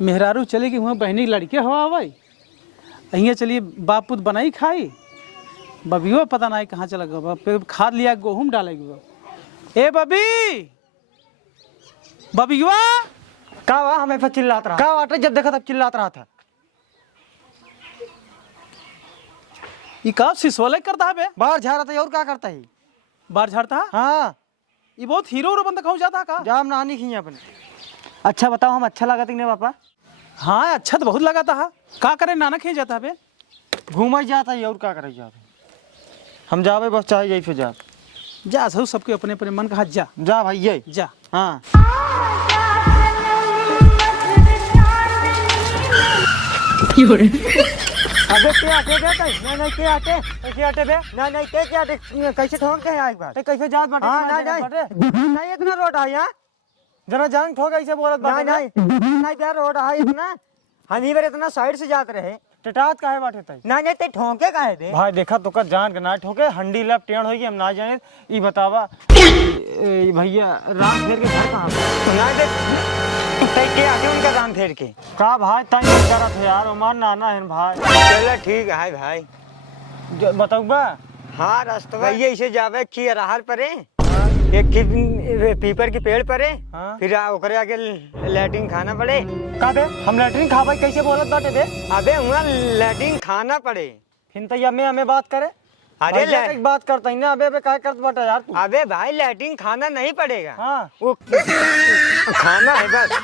मेहरारू चले कि वहाँ बहनी लड़के हो भाई अहिया चलिए बाप पुत बनाई खाई बबियो पता नहीं कहाँ चला गया खाद लिया गेहूँ डालेगी ए बबी बबियुआ का हुआ हमें फिर चिल्लाता रहा का वाटर जब देखा तब चिल्लाता रहा था। ये का सिसोले करता है बे बाहर झाड़ रहा था और क्या करता है बाहर झाड़ता है हाँ ये बहुत हीरो बंदा कहूँ जाता है का जाम नानी खी अपने। अच्छा बताओ हम अच्छा लगा तुमने पापा। हाँ अच्छा तो बहुत लगाता है का करे नाना खी जाता है बे घूम जाता है और क्या करे जाते हम जावे बस चाहे यही फिर जा सब सबके अपने अपने मन का हाथ जा भाई ये जा हाँ अबे के आटे दे नहीं के आटे बे नहीं के आटे कैसे ठोक के है एक बार कैसे जात बाटे नहीं इतना रोड है यहां जरा जान ठोक ऐसे बोलत बाटे नहीं यार रोड है इतना हम ही बार इतना साइड से जात रहे टटात काहे बाटे तई नहीं ते ठोके काहे दे भाई देखा तो का जान के ना ठोके हंडी लब टेढ़ होई हम ना जाने ई बतावा भैया राम फेर के घर कहां पे ना दे तई के आके उनका राम फेर के का भाई तई जरा थे यार उमर नाना है भाई चलो ठीक है भाई बताऊबा हाँ रास्ता भैया इसे जावे की अरहर परे एक पीपर के पेड़ परे हाँ? फिर ओकरे आगे लैट्रिन खाना पड़े का बे हम लैट्रिन खाबे कैसे बोलत बाटे बे अबे वहाँ लैट्रिन खाना पड़े फिर तो हमें बात करे अरे एक बात करता ही ना अबे काय करत बाटा यार तू अबे भाई लैट्रिन खाना नहीं पड़ेगा हाँ वो खाना है बस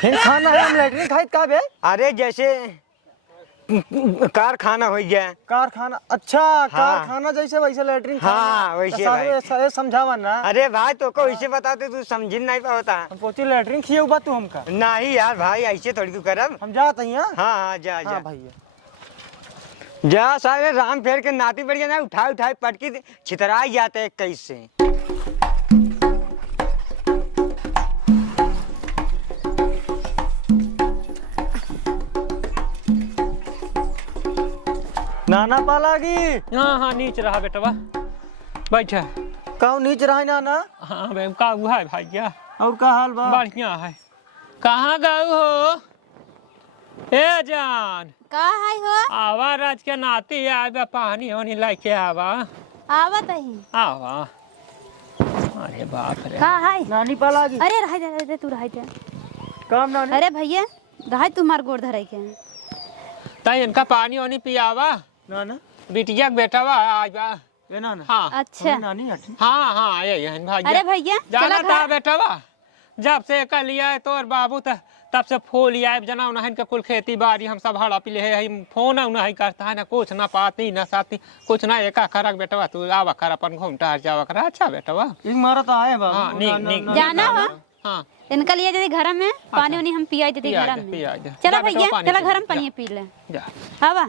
फिर खाना है हम लैट्रिन खाइत का बे अरे जैसे कारखाना हो गया कारखाना अच्छा कारखाना जैसे वैसे लैट्रिन हाँ वैसे भाई सारे समझावा ना अरे भाई तो को वैसे बताते तू समझ नहीं पाता हम पोती लैट्रिन खिए बा तू हमका नहीं यार भाई ऐसे थोड़ी क्यों करब हम जात हई हां हाँ जा जा भैया जा सारे राम फेर के नाती बढ़िया ना उठाए पटकी छितरा जाते हैं कैसे नाना पालागी हाँ नीच रहा बेटवा बैठा काऊ नीच रहा नाना हाँ बे का हुआ है भैया और का हाल बा बढ़िया है कहाँ गए हो ए जान का है हो आवा राज के नाती आवा पानी होनी लेके आवा आवत ही आवा अरे बाप रे का है नानी पालागी अरे रह दे तू रह जा काम नानी अरे भैया रह तुम्हार गोड़ धरे के तई इनका पानी होनी पियावा नाना बिटिया के बेटावा आवा ए नाना हाँ अच्छा नानी हट हाँ ये भैया अरे भैया जाना चला था बेटावा जब से कल लिया तोर बाबू तब से फूल लिया जना उन्हें के कुल खेती बाड़ी हम सब हड़ा पिले है फोन उन्हें करता है ना कुछ ना पाती ना साथी कुछ ना एका खरक बेटवा तू आवा कर अपन घूमता जावा कर अच्छा बेटवा एक मारा तो आए बा हाँ नीक जाना हो हाँ इनका लिए यदि घर में पानी उनी हम पिया देते घर में चला भैया चला घर में पानी पी ले जा हवा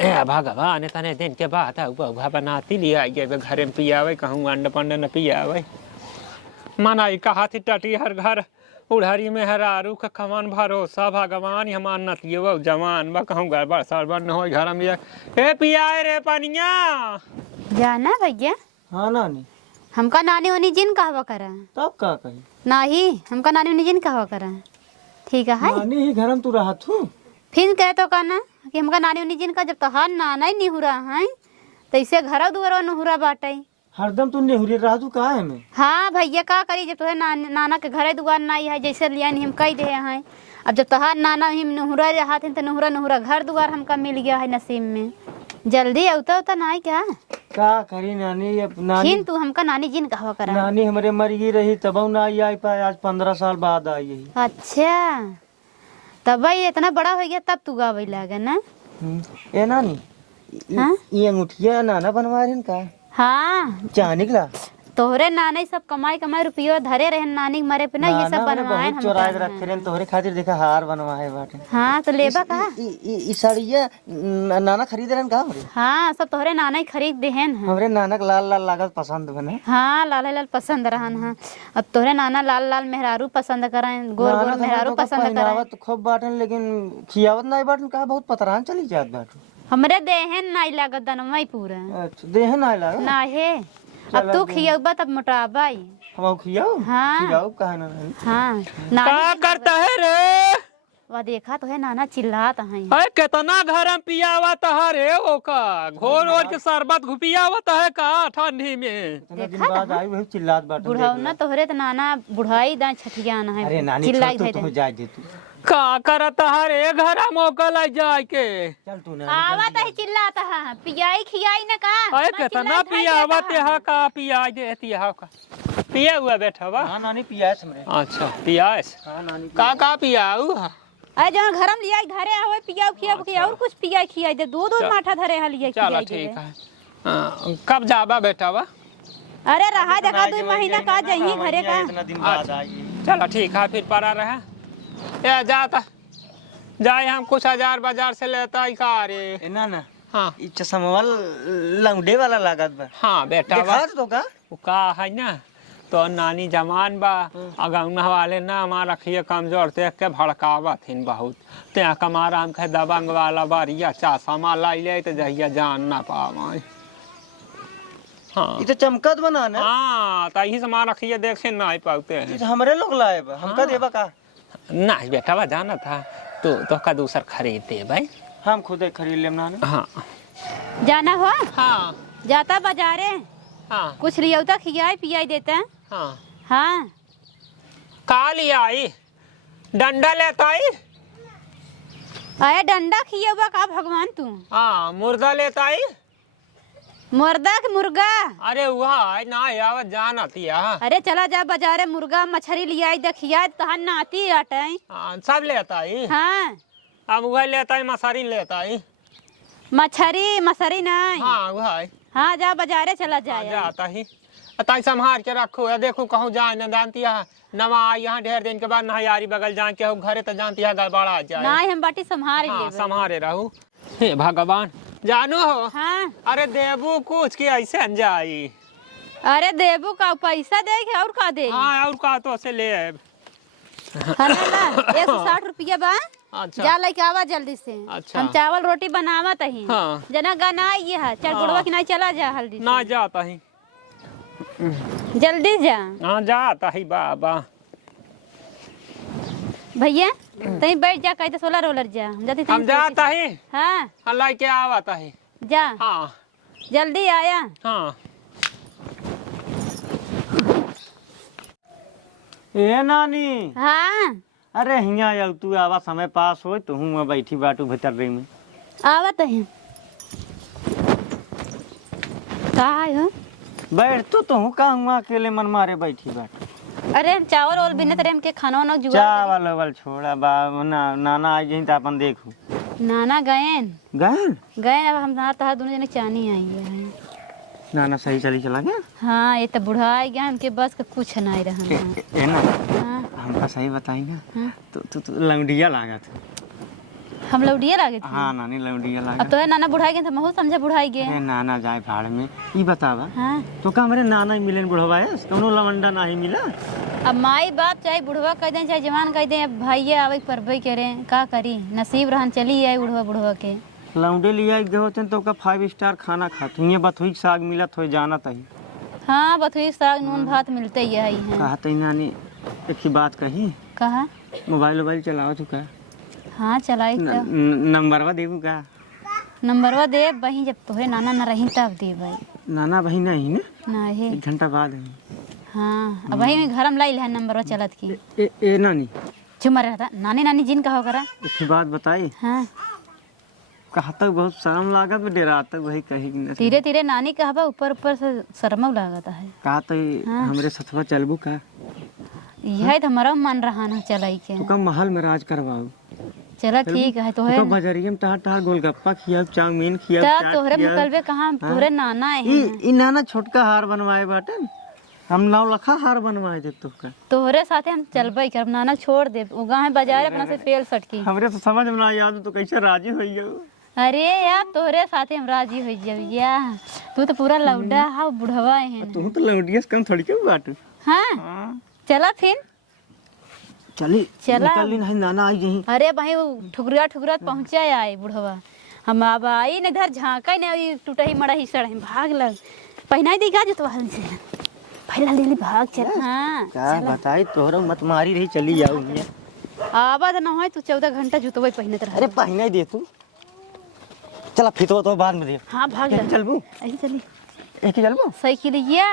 ए भगवान तने दिन के बाद उगा बनाती लिया घर में पियावे कहूँ अंड पंड न पियावे मनाई कहा थी टटी हर घर उड़हरी में हरारू का कमान भरोसा भगवान हमार नतिये वो जवान बा कहूँ गड़बड़ सड़बड़ न हो घर में ए पियाए रे पनिया जाना भैया हाँ नानी हमका नानी वानी जिन कहवा करा तब का कही नहीं हमका नानी वानी जिन कहवा करा ठीक है नानी ही घर में तू रहा तू फिर कह तो कहना कि हमका नानी वानी जिन का जब तहार नाना ही निहुरा है तो इसे घर दुआरा निहुरा बाटे हरदम तू नेहुरी रहा तू का है में हाँ भैया का करी जब तुहे नाना के घरे दुआर नहीं है जैसे लिया हम कह दे हैं अब जब तहार नाना हम नहुरा रहा थे तो नहुरा घर दुआर हमका मिल गया है नसीब में जल्दी अवता नहीं क्या का करी नानी अब नानी तू हमका नानी जिन कहवा करा नानी हमारे मर गई रही तब ना आई पाए आज 15 साल बाद आई है अच्छा तब भाई इतना बड़ा हो गया तब तू गावे लगे ना ए नानी हाँ? ये अंगूठिया नाना बनवा रहे का हाँ क्या निकला तोहरे नानी सब कमाई रुपये धरे रहे नानी मरे पे ना ये सब बनवाए बहुत चोराए के रखे रहे तोहरे खातिर देखा हार बनवाए बाटे हाँ तो लेबा का ई साड़िया नाना खरीद रहे का हमरे हाँ सब तोहरे नाना ही खरीद देहन है हमरे नाना के लाल लाल लागत पसंद बने हाँ लाल पसंद रहन हाँ अब तोहरे नाना लाल मेहरारू पसंद करें गोर मेहरारू पसंद करें तो खूब बाटन लेकिन खियावत नहीं बाटन का बहुत पतरान चली जात बाटू हमरे देहन नहीं लागत दनमई पूरा अच्छा देह नहीं लगा ना हे अब तू खियाबा तब मोटाबा ही। हम खियाओ हाँ। खियाओ कहा ना नहीं। हाँ का नानी करता है रे? वह देखा तो है नाना चिल्लाता है। अरे कितना घर में पियावत है रे ओका, घोर ओर के शरबत घुपियावत है का ठंडी में। इतना दिन बाद आई वही चिल्लात बात बुढ़ाऊ तोहरे तो नाना बुढ़ाई दा छठिया ना है। अरे नानी चिल्लाई छोड़ धै तो दे। जाए दे तू का करता है रे घर में ओका लाई जाए के। चल तू ना आवत है चिल्लाता है पियाई खियाई ना का। अरे कितना पियावत है का पिया देती है का। पिया हुआ बैठा बा। हां नानी पियास हमरे। अच्छा पियास हां नानी का पियाऊ। अरे जवन घर में लिया घरे आवे पियाऊ खियाऊ के और कुछ पियाई खियाई दे दूध और माठा धरे है लिया चलो खियाई ठीक दे। है। कब जाबा बेटा बा? अरे रहा देखा 2 महीना का जाइए घरे का। इतना दिन बाद आई चलो ठीक है फिर पड़ा रहे। ए जाता जाए हम कुछ हजार बाजार से लेता ही का रे। ए ना ना हाँ ई चश्मा लंगड़े वाला लागत बा। हाँ बेटा बा देखा तो का वो का है ना तो नानी जमान बा अगौना वाले ना हमारा रखिए कमजोर देख के भड़कावत हिन बहुत ते कमारा हम कहे दबंग वाला बारिया चासा माला ले तो जहिया जान ना पावे। हाँ ई तो चमकत बना ना। हाँ तो यही से हमारा रखिए देखे ना ही पाते हैं। ई तो हमरे लोग लाए बा हमका देबा का। ना बेटा बा जाना था तो का दूसर खरीद दे भाई। हम खुदे खरीद लेम ना। हाँ जाना हो हाँ जाता बाजारे हाँ कुछ लिया खियाई पियाई देता है। हाँ हाँ का लिया आई डंडा लेता आई। अरे डंडा खियाबा का भगवान तू। हाँ मुर्दा लेता आई। मुर्दा के मुर्गा। अरे वह ना आवत जान आती है। अरे चला जा बाजारे मुर्गा मछली लिया खिया तहन नाती आटे। हाँ सब लेता आई। हाँ अब वह लेता आई मसारी लेता आई। मछरी नहीं। हाँ वह हाँ जा बाजारे चला जाए। जाता ही ताई संभाल के रखो या देखो कहूँ जाए न जानती है नवा आई यहाँ ढेर दिन के बाद ना यारी बगल जान के घरे तो जानती है गड़बड़ा जाए। नहीं हम बाटी संभाल हाँ लेबे। संभारे रहू। हे भगवान जानू हो। हाँ अरे देबू कुछ के ऐसे जाई। अरे देबू का पैसा दे के और का दे। हाँ और का तो से ले आब। 160 रुपया बा। अच्छा जा लेके आवा जल्दी से। अच्छा। हम चावल रोटी बनावत ही। हाँ। जना गाना ये है चल हाँ। गुड़वा की नहीं चला जा हल्दी ना जाता ही। से। जल्दी जा हाँ जाता ही बाबा। भैया तहीं बैठ जा कहीं तो सोलर रोलर जा हम जाते हम जाता ही हाँ लाई के आवता ही। जा हाँ जल्दी आया। हाँ ए नानी हाँ अरे हिया आउ तू आवा समय पास हो तू हूँ बैठी बाटू भीतर रही में। आवत है का हो। बैठ तो हूँ का हुआ अकेले मन मारे बैठी बाट। अरे हम चावल ओल बिने तरे हमके खाना वाना जुगाड़ चावल वावल छोड़ा बा नाना आई जहीं तो अपन देखू। नाना गए गए अब हम तहार दोनों जने चानी आई है। नाना सही चली चला गया। हाँ ये तो बुढ़ा गया हमके बस का कुछ नहीं रहा। ए ना हाँ हमका सही बताई ना हाँ तो लौंडिया लागत। हम लौटिया लागे थे। हाँ नानी लौंडिया अब लागत। तो है नाना बुढ़ाई गए तो महू समझे बुढ़ाई गए। अरे नाना जाए भाड़ में ई बतावा हाँ तो का हमारे नाना ही मिले बुढ़वा है कौनो लवंडा नहीं मिला। अब माई बाप चाहे बुढ़वा कह दें चाहे जवान कह दें अब भाइये आवे परबे करे का करी नसीब रहन चली आए बुढ़वा के। लौंडे लिया होते तो का 5 स्टार खाना खाते ये बथुई साग मिलत हो जाना तही। हाँ बथुई साग नून भात मिलते ही है। कहा तही नानी एक ही बात कही कहा मोबाइल चलाओ तू का हाँ चलाई तो नंबरवा देबू का। नंबरवा दे बही जब तोहरे नाना न रही तब दे भाई। नाना बही नहीं ना नहीं 1 घंटा बाद है। हाँ अब वही में घर में लाई है नंबरवा चलत की। ए नानी चुमा रहता नानी नानी जिन कहो करा। एक ही बात बताई हाँ कहा तक बहुत शर्म लागत डेरा तक वही कही न। धीरे धीरे नानी कहबा ऊपर ऊपर से शर्मा लागता है। कहा तई हमरे सथवा चलबू का। यह तो हमारा मन रहा ना चलाई के। तो का महल में राज करवाऊ। चला ठीक है तो है तो बजरिया में टहार गोलगप्पा खिया चाउमीन खिया तब तोहरे मुकलबे कहाँ तोहरे नाना है। ई नाना छोटका हार बनवाए बाटे हम 9 लखा हार बनवाए दे तो का। तोहरे साथे हम चलबे करब नाना छोड़ दे उगा है बाजार अपना से फेल सटकी। हमरे तो समझ में ना याद तो कैसे राजी होई जाऊ। अरे यार तोहरे साथे हम राजी हो जब या तू तो पूरा लौडा हा बुढ़वा है। तू तो लौंडिया से कम थोड़ी के बाटू। हाँ चला फिर चली चला। निकल नहीं नाना आई यहीं। अरे भाई वो ठुकरा ठुकरा पहुँचा आए बुढ़वा हम अब आई न इधर झाँका न टूटा ही मड़ा ही सड़ भाग लग पहना ही दिखा जो तो से पहला ले भाग चल। हाँ क्या बताई तोहरा मत मारी रही चली जाऊ आवाज ना हो तू 14 घंटा जुतवे पहनत रह। अरे पहना ही दे तू चला फिर तो बाद में दे। हाँ भाग ले चलबू ऐसे चली एक ही चलबू साइकिलिया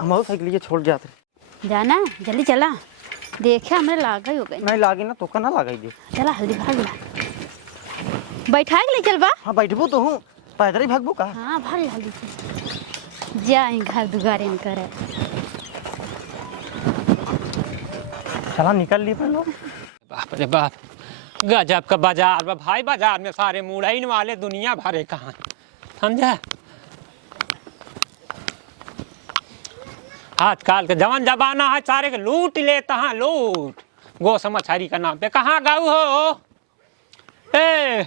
हम साइकिल छोड़ जाते जाना जल्दी चला देखे हमरे लाग हो गई नहीं लागी ना तो का ना लगाई दे। चला हल्दी भाग ला बैठा के ले चल बा। हाँ बैठबू तो हूँ पैदल ही भागबू का। हाँ भाग ले हल्दी से जाए घर दुगारे में करे चला निकल ली पर लोग। बाप रे बाप गजब का बाजार बा भाई। बाजार में सारे मुड़ैन वाले दुनिया भरे कहाँ समझा। आजकल के जवान जमाना है सारे के लूट लेता है लूट गो मछली का नाम पे। कहाँ गाऊ हो ए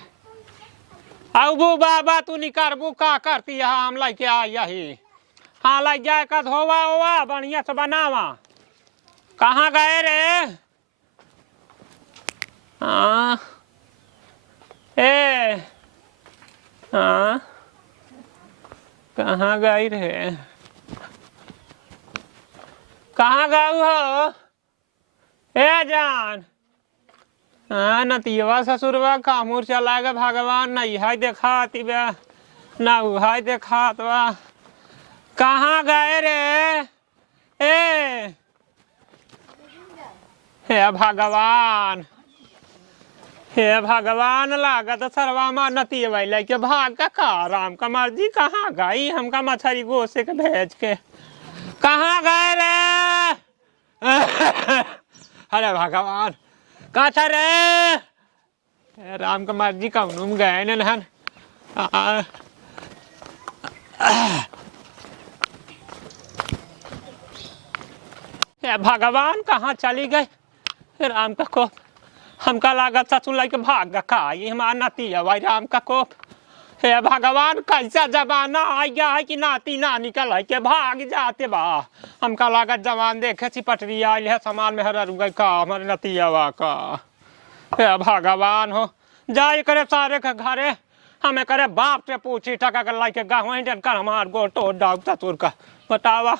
अबू बाबा तू निकरबू का करती है हम लेके आ यही। हाँ लग जाए का धोवा ओवा बढ़िया से बनावा। कहाँ गए रे हाँ ए हाँ कहाँ गई रे कहाँ गऊ हो ए जान। हाँ नतियवा ससुरवा कामूर चलाएगा भगवान नहीं है देखाती बे ना है देखात बा। कहाँ गए रे ए हे भगवान हे भगवान लागत सरवा माँ नतियवा लेके भाग का राम का मर्जी। कहाँ गई हमका मछली गोसे के भेज के कहाँ गए रे अरे भगवान कहाँ था रे राम का मर्जी कौन गए नहन। भगवान कहाँ चली गए राम का कोप। हमका लागत ससुर लाइक भाग का ये हमारा नाती है भाई राम का कोप। हे भगवान कैसा जमाना आ गया है कि नाती ना निकल है के भाग जाते बा। हमका लागत जवान देखे सी पटरी आयल है सामान में हर गई का हमारे नतियावा का। हे भगवान हो जाए करे सारे के घरे हमें करे बाप से पूछी टका कर लाइके गाँव कर हमार गोटो डाउता तुर का बतावा।